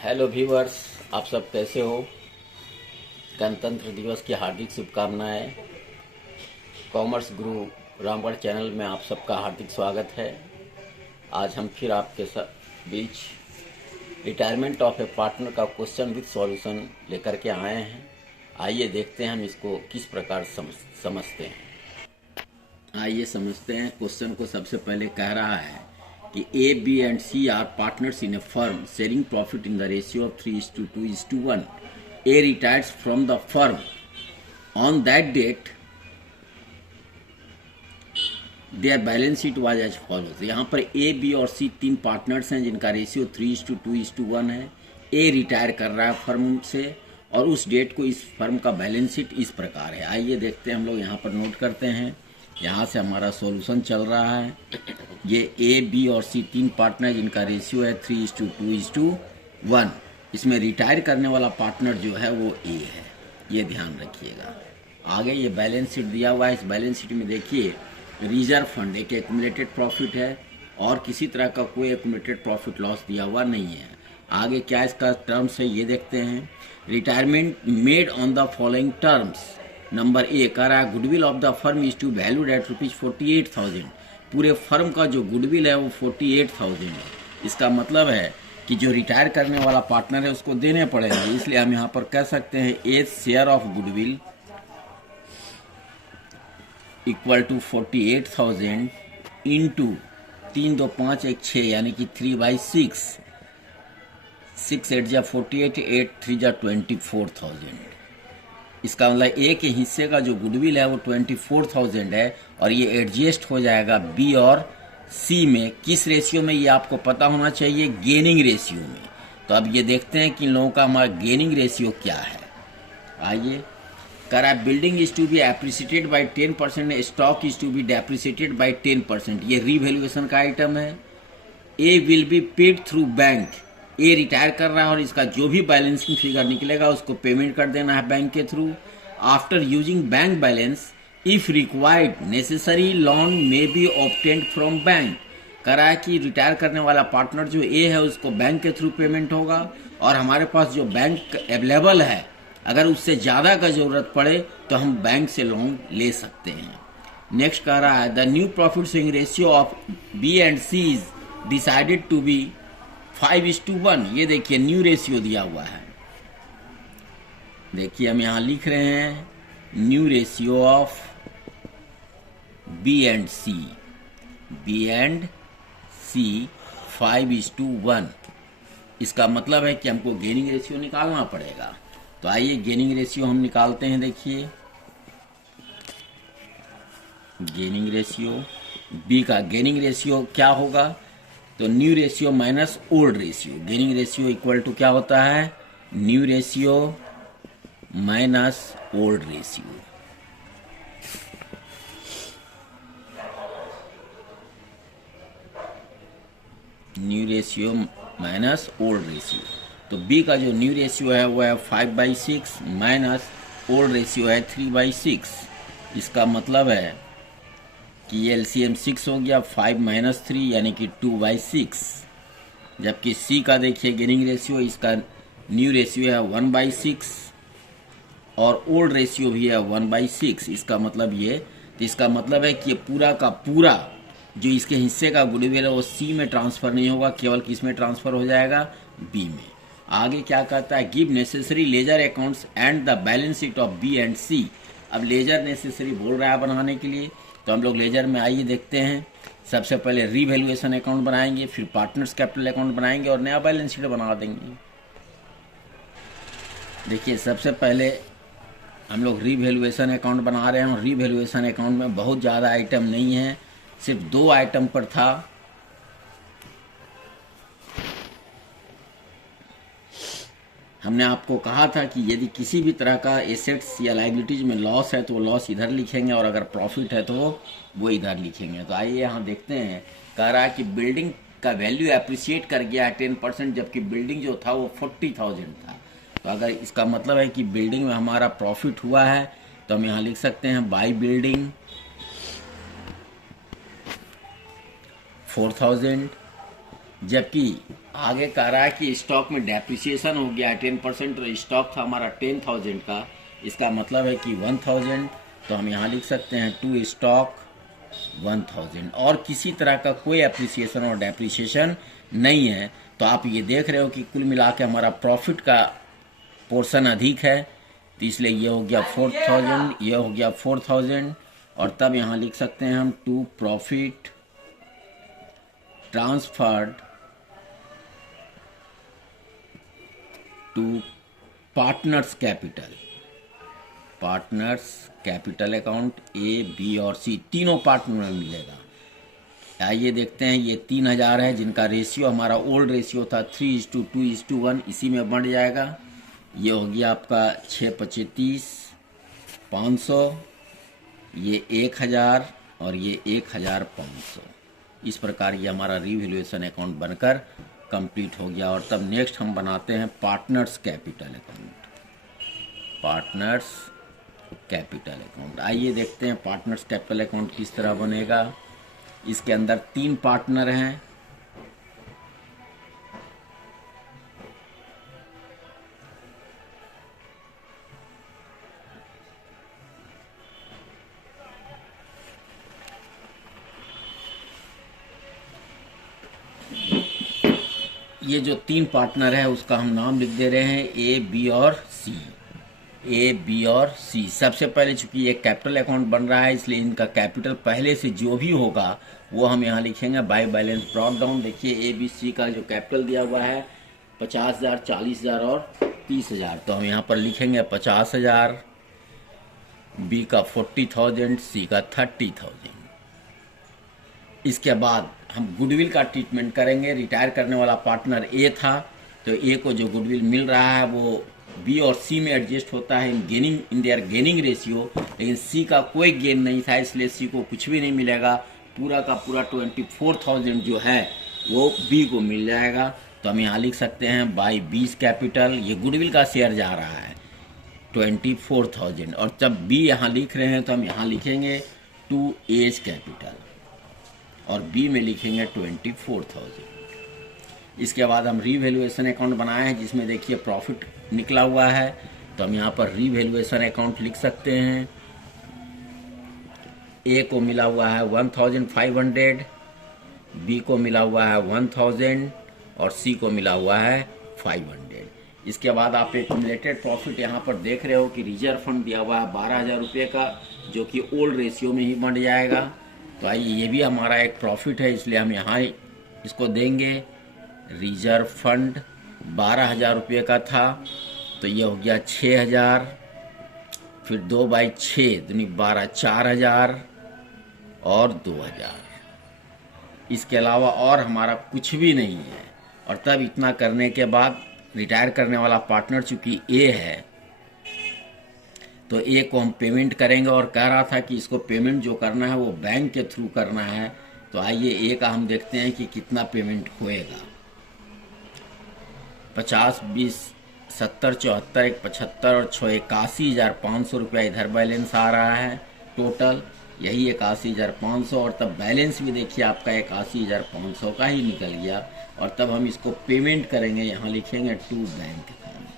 Hello viewers, आप सब कैसे हो। गणतंत्र दिवस की हार्दिक शुभकामनाएं। कॉमर्स गुरु रामगढ़ चैनल में आप सबका हार्दिक स्वागत है। आज हम फिर आपके बीच रिटायरमेंट ऑफ ए पार्टनर का क्वेश्चन विद सॉल्यूशन लेकर के आए हैं। आइए देखते हैं हम इसको किस प्रकार समझते हैं। आइए समझते हैं। क्वेश्चन को सबसे पहले कह रहा है कि A, B and C are partners in a firm sharing profit in the ratio of 3:2:1. A retires from the firm on that date, their balance sheet was as follows. यहाँ पर ए, बी और सी तीन पार्टनर्स हैं जिनका ratio 3:2:1 है। ए retire कर रहा है फर्म से और उस डेट को इस फर्म का बैलेंस शीट इस प्रकार है। आइए देखते हैं, हम लोग यहाँ पर नोट करते हैं। यहाँ से हमारा सॉल्यूशन चल रहा है। ये ए, बी और सी तीन पार्टनर जिनका रेशियो है 3:2:1। इसमें रिटायर करने वाला पार्टनर जो है वो ए है, ये ध्यान रखिएगा। आगे ये बैलेंस शीट दिया हुआ है। इस बैलेंस शीट में देखिए रिजर्व फंड एक एक्यूमुलेटेड प्रॉफिट है और किसी तरह का कोई एक्यूमुलेटेड प्रॉफिट लॉस दिया हुआ नहीं है। आगे क्या इसका टर्म्स है ये देखते हैं। Retirement made on the following terms. Number A कह रहा है goodwill of the firm is to valued at ₹48,000। पूरे फर्म का जो गुडविल है वो 48,000 है। इसका मतलब है कि जो रिटायर करने वाला पार्टनर है उसको देने पड़ेंगे, इसलिए हम यहाँ पर कह सकते हैं A share of goodwill equal to 48,000 into 3 2 5 1 6 यानी कि 3/6। 6 8 जा 48, 8 3 जा 24,000। इसका मतलब ए के हिस्से का जो गुडविल है वो 24,000 है और ये एडजस्ट हो जाएगा बी और सी में। किस रेशियो में ये आपको पता होना चाहिए, गेनिंग रेशियो में। तो अब ये देखते हैं कि इन लोगों का हमारा गेनिंग रेशियो क्या है। आइए कह रहा है building is to be appreciated by 10%, stock is to be depreciated by 10%। ये रीवैल्यूएशन का आइटम है। A will be paid through bank. A retire कर रहा है और इसका जो भी बैलेंसिंग फिगर निकलेगा उसको पेमेंट कर देना है बैंक के through. After using bank balance if required necessary loan may be obtained from bank. कह रहा है कि रिटायर करने वाला पार्टनर जो ए है उसको बैंक के थ्रू पेमेंट होगा और हमारे पास जो बैंक अवेलेबल है अगर उससे ज़्यादा का ज़रूरत पड़े तो हम बैंक से लोन ले सकते हैं। नेक्स्ट कह रहा है the new profit sharing ratio of B and C is decided to be 5:1। ये देखिए न्यू रेशियो दिया हुआ है। देखिए हम यहाँ लिख रहे हैं new ratio of B and C. B and C 5:1। इसका मतलब है कि हमको गेनिंग रेशियो निकालना पड़ेगा। तो आइए गेनिंग रेशियो हम निकालते हैं। देखिए गेनिंग रेशियो बी का गेनिंग रेशियो क्या होगा, तो new ratio minus old ratio. Gaining ratio equal to क्या होता है, new ratio minus old ratio. New ratio minus old ratio. तो बी का जो न्यू रेशियो है वो है 5/6 माइनस ओल्ड रेशियो है 3/6। इसका मतलब है कि एलसीएम 6 हो गया, 5 - 3 यानी कि 2/6। जबकि सी का देखिए गेनिंग रेशियो, इसका न्यू रेशियो है 1/6 और ओल्ड रेशियो भी है 1/6। इसका मतलब ये, तो इसका मतलब है कि ये पूरा का पूरा जो इसके हिस्से का गुडविल है वो सी में ट्रांसफर नहीं होगा, केवल किस में ट्रांसफर हो जाएगा, बी में। आगे क्या कहता है, give necessary ledger accounts and the balance sheet of B and C. अब लेजर नेसेसरी बोल रहा है बनाने के लिए, तो हम लोग लेजर में आइए देखते हैं। सबसे पहले रीवैल्यूएशन अकाउंट बनाएंगे, फिर पार्टनर्स कैपिटल अकाउंट बनाएंगे और नया बैलेंस शीट बना देंगे। देखिए सबसे पहले हम लोग रीवैल्यूएशन अकाउंट बना रहे हैं और रीवैल्यूएशन अकाउंट में बहुत ज़्यादा आइटम नहीं है, सिर्फ 2 आइटम पर था। हमने आपको कहा था कि यदि किसी भी तरह का एसेट्स या लायबिलिटीज में लॉस है तो वो लॉस इधर लिखेंगे और अगर प्रॉफिट है तो वो इधर लिखेंगे। तो आइए यहाँ देखते हैं। कह रहा है कि बिल्डिंग का वैल्यू अप्रिशिएट कर गया है 10%, जबकि बिल्डिंग जो था वो 40,000 था। तो अगर इसका मतलब है कि बिल्डिंग में हमारा प्रॉफिट हुआ है तो हम यहाँ लिख सकते हैं बाई बिल्डिंग 4,000 जबकि आगे कह रहा है कि स्टॉक में डेप्रिसिएशन हो गया 10%, और स्टॉक था हमारा 10,000 का, इसका मतलब है कि 1,000, तो हम यहाँ लिख सकते हैं टू स्टॉक 1,000, और किसी तरह का कोई अप्रिसिएशन और डेप्रिसिएशन नहीं है। तो आप ये देख रहे हो कि कुल मिला के हमारा प्रॉफिट का पोर्शन अधिक है, तो इसलिए ये हो गया 4,000, ये हो गया 4,000, और तब यहाँ लिख सकते हैं हम to profit transferred to partners capital, partners capital account A, B और सी तीनों पार्टनर में मिलेगा। आइए देखते हैं, ये 3,000 है जिनका रेशियो हमारा ओल्ड रेशियो था 3:2:1, इसी में बढ़ जाएगा। ये हो गया आपका 6/25 500, ये 1,000 और ये 1,500। इस प्रकार ये हमारा रिवैल्यूएशन अकाउंट बनकर कंप्लीट हो गया। और तब नेक्स्ट हम बनाते हैं partners capital account, partners capital account. आइए देखते हैं पार्टनर्स कैपिटल अकाउंट किस तरह बनेगा। इसके अंदर 3 पार्टनर हैं, ये जो 3 पार्टनर है उसका हम नाम लिख दे रहे हैं ए, बी और सी, ए, बी और सी। सबसे पहले चूंकि ये कैपिटल अकाउंट बन रहा है, इसलिए इनका कैपिटल पहले से जो भी होगा वो हम यहाँ लिखेंगे बाय बैलेंस ब्रॉट डाउन। देखिए ए, बी, सी का जो कैपिटल दिया हुआ है 50,000, 40,000 और 30,000, तो हम यहाँ पर लिखेंगे 50,000, बी का 40,000, सी का 30,000। इसके बाद हम गुडविल का ट्रीटमेंट करेंगे। रिटायर करने वाला पार्टनर ए था, तो ए को जो गुडविल मिल रहा है वो बी और सी में एडजस्ट होता है इन देयर गेनिंग रेशियो, लेकिन सी का कोई गेन नहीं था, इसलिए सी को कुछ भी नहीं मिलेगा। पूरा का पूरा 24,000 जो है वो बी को मिल जाएगा। तो हम यहाँ लिख सकते हैं बाई बीस कैपिटल, ये गुडविल का शेयर जा रहा है 24,000, और जब बी यहाँ लिख रहे हैं तो हम यहाँ लिखेंगे टू एज कैपिटल और बी में लिखेंगे 24,000। इसके बाद हम रीवैल्यूएशन अकाउंट बनाए हैं जिसमें देखिए प्रॉफिट निकला हुआ है, तो हम यहाँ पर रीवैल्यूएशन अकाउंट लिख सकते हैं। ए को मिला हुआ है 1,500, बी को मिला हुआ है 1,000 और सी को मिला हुआ है 500। इसके बाद आप एक्यूमुलेटेड प्रॉफिट यहाँ पर देख रहे हो कि रिजर्व फंड दिया हुआ है 12,000 रुपये का, जो कि ओल्ड रेशियो में ही बढ़ जाएगा। तो आइए ये भी हमारा एक प्रॉफिट है, इसलिए हम यहाँ इसको देंगे। रिजर्व फंड 12,000 रुपये का था, तो ये हो गया 6,000, फिर 2/6 दूनी 12, 4,000 और 2,000। इसके अलावा और हमारा कुछ भी नहीं है। और तब इतना करने के बाद रिटायर करने वाला पार्टनर चूंकि ए है, तो ए को हम पेमेंट करेंगे, और कह रहा था कि इसको पेमेंट जो करना है वो बैंक के थ्रू करना है। तो आइए ए का हम देखते हैं कि कितना पेमेंट होएगा। 50, 20, 70, 74, 1, 75 और 6, 81,500 रुपया इधर बैलेंस आ रहा है टोटल, यही 81,500। और तब बैलेंस भी देखिए आपका 81,500 का ही निकल गया। और तब हम इसको पेमेंट करेंगे, यहाँ लिखेंगे टू बैंक अकाउंट।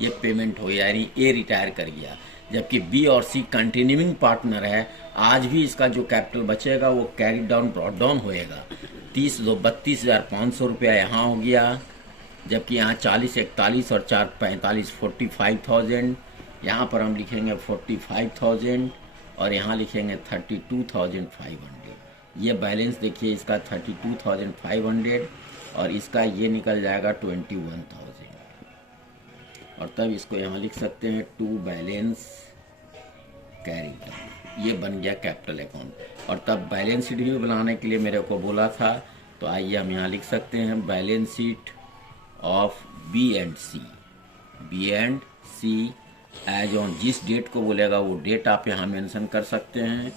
ये पेमेंट हो गया, यानी ए रिटायर कर गया, जबकि बी और सी कंटिन्यूइंग पार्टनर है। आज भी इसका जो कैपिटल बचेगा वो कैरी डाउन ब्रॉट डाउन होएगा। 32,500 रुपया यहाँ हो गया, जबकि यहाँ 40, 41 और 4, 45, 45,000। यहाँ पर हम लिखेंगे 45,000 और यहाँ लिखेंगे 32,500। ये बैलेंस देखिए इसका 32,500 और इसका ये निकल जाएगा 21,000। और तब इसको यहाँ लिख सकते हैं टू बैलेंस कैरी डाउन। ये बन गया कैपिटल अकाउंट। और तब बैलेंस शीट भी बनाने के लिए मेरे को बोला था, तो आइए हम यहाँ लिख सकते हैं balance sheet of B and C. B and C as on, जिस डेट को बोलेगा वो डेट आप यहाँ मेंशन कर सकते हैं।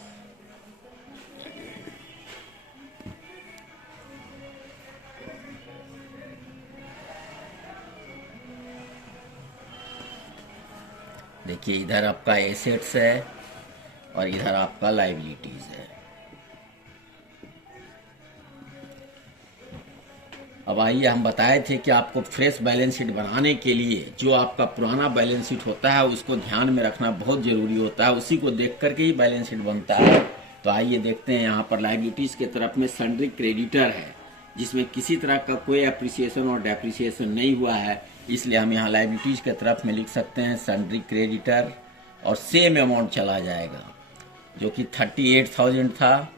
देखिए इधर आपका एसेट्स है और इधर आपका लायबिलिटीज है। अब आइए, हम बताए थे कि आपको फ्रेश बैलेंस शीट बनाने के लिए जो आपका पुराना बैलेंस शीट होता है उसको ध्यान में रखना बहुत ज़रूरी होता है, उसी को देख करके ही बैलेंस शीट बनता है। तो आइए देखते हैं, यहाँ पर लायबिलिटीज़ के तरफ में सन्ड्री क्रेडिटर है जिसमें किसी तरह का कोई अप्रिसिएशन और डेप्रिसिएशन नहीं हुआ है, इसलिए हम यहाँ लायबिलिटीज़ के तरफ में लिख सकते हैं सन्ड्री क्रेडिटर और सेम अमाउंट चला जाएगा जो कि 38,000 था।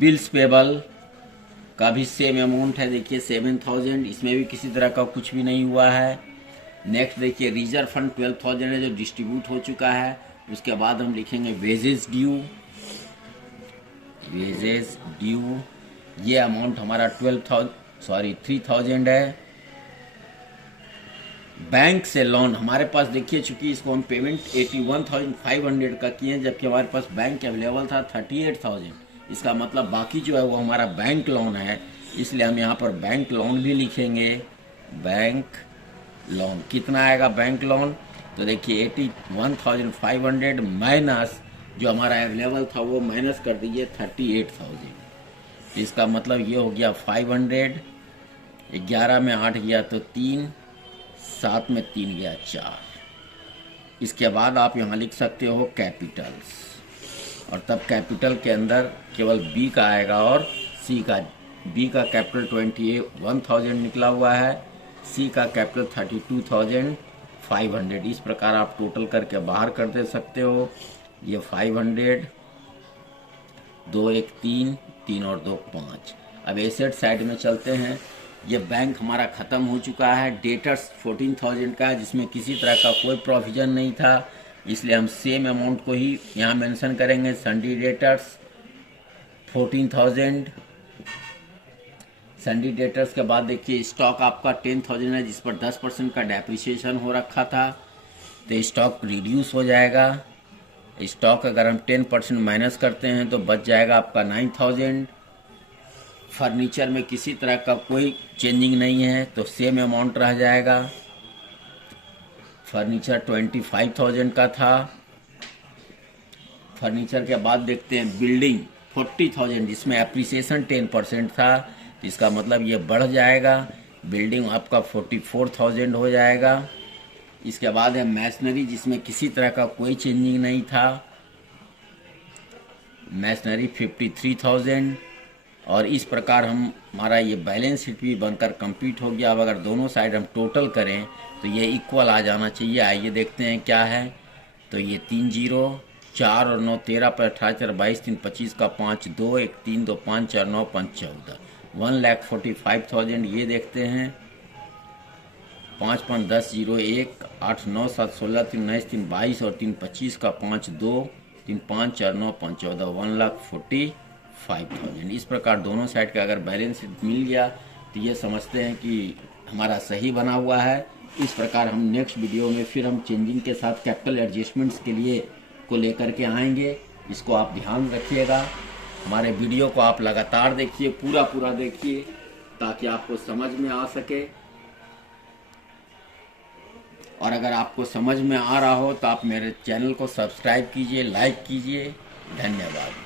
बिल्स पेबल का भी सेम अमाउंट है, देखिए 7,000, इसमें भी किसी तरह का कुछ भी नहीं हुआ है। नेक्स्ट देखिए रिजर्व फंड 12,000 है जो डिस्ट्रीब्यूट हो चुका है। उसके बाद हम लिखेंगे वेजेस ड्यू, ये अमाउंट हमारा 3,000 है। बैंक से लोन हमारे पास देखिए, चूंकि इसको हम पेमेंट 81,500 का किए जबकि हमारे पास बैंक अवेलेबल था 38,000, इसका मतलब बाकी जो है वो हमारा बैंक लोन है, इसलिए हम यहाँ पर बैंक लोन भी लिखेंगे। बैंक लोन कितना आएगा बैंक लोन, तो देखिए 81,500 माइनस जो हमारा अवेलेबल था वो माइनस कर दीजिए 38,000, तो इसका मतलब ये हो गया 500, 11 में 8 गया तो 3, 7 में 3 गया 4। इसके बाद आप यहाँ लिख सकते हो कैपिटल्स, और तब कैपिटल के अंदर केवल बी का आएगा और सी का। बी का कैपिटल 21,000 निकला हुआ है, सी का कैपिटल 32,500। इस प्रकार आप टोटल करके बाहर कर दे सकते हो। ये 500, 2 1 3, 3 और 2 5। अब एसेट साइड में चलते हैं। ये बैंक हमारा ख़त्म हो चुका है। डेटर्स 14,000 का है जिसमें किसी तरह का कोई प्रोविजन नहीं था, इसलिए हम सेम अमाउंट को ही यहाँ मेंशन करेंगे। सन्डी डेटर्स 14,000। सन्डी डेटर्स के बाद देखिए स्टॉक आपका 10,000 है जिस पर 10% का डेप्रिसिएशन हो रखा था, तो स्टॉक रिड्यूस हो जाएगा। स्टॉक अगर हम 10% माइनस करते हैं तो बच जाएगा आपका 9,000। फर्नीचर में किसी तरह का कोई चेंजिंग नहीं है तो सेम अमाउंट रह जाएगा। फर्नीचर 25,000 का था। फर्नीचर के बाद देखते हैं बिल्डिंग 40,000 जिसमें एप्रिसिएशन 10% था, इसका मतलब ये बढ़ जाएगा। बिल्डिंग आपका 44,000 हो जाएगा। इसके बाद है मैशनरी जिसमें किसी तरह का कोई चेंजिंग नहीं था, मैशनरी 53,000। और इस प्रकार हमारा ये बैलेंस शीट भी बनकर कंप्लीट हो गया। अब अगर दोनों साइड हम टोटल करें तो ये इक्वल आ जाना चाहिए। आइए देखते हैं क्या है। तो ये 3 0, 4 और 9 13 पर 18 4 22 3 25 का 5 2 1 3 2 5 4 9 5 14, 1,45,000। ये देखते हैं 5 5 10 0 1 8 9 7 16 3 19 3 22 और 3 25 का 5 2 3 5 4 9 5 14, 1,45,000। इस प्रकार दोनों साइड का अगर बैलेंस मिल गया तो ये समझते हैं कि हमारा सही बना हुआ है। इस प्रकार हम नेक्स्ट वीडियो में फिर हम चेंजिंग के साथ कैपिटल एडजस्टमेंट्स के लिए को लेकर के आएंगे। इसको आप ध्यान रखिएगा। हमारे वीडियो को आप लगातार देखिए, पूरा देखिए ताकि आपको समझ में आ सके। और अगर आपको समझ में आ रहा हो तो आप मेरे चैनल को सब्सक्राइब कीजिए, लाइक कीजिए। धन्यवाद।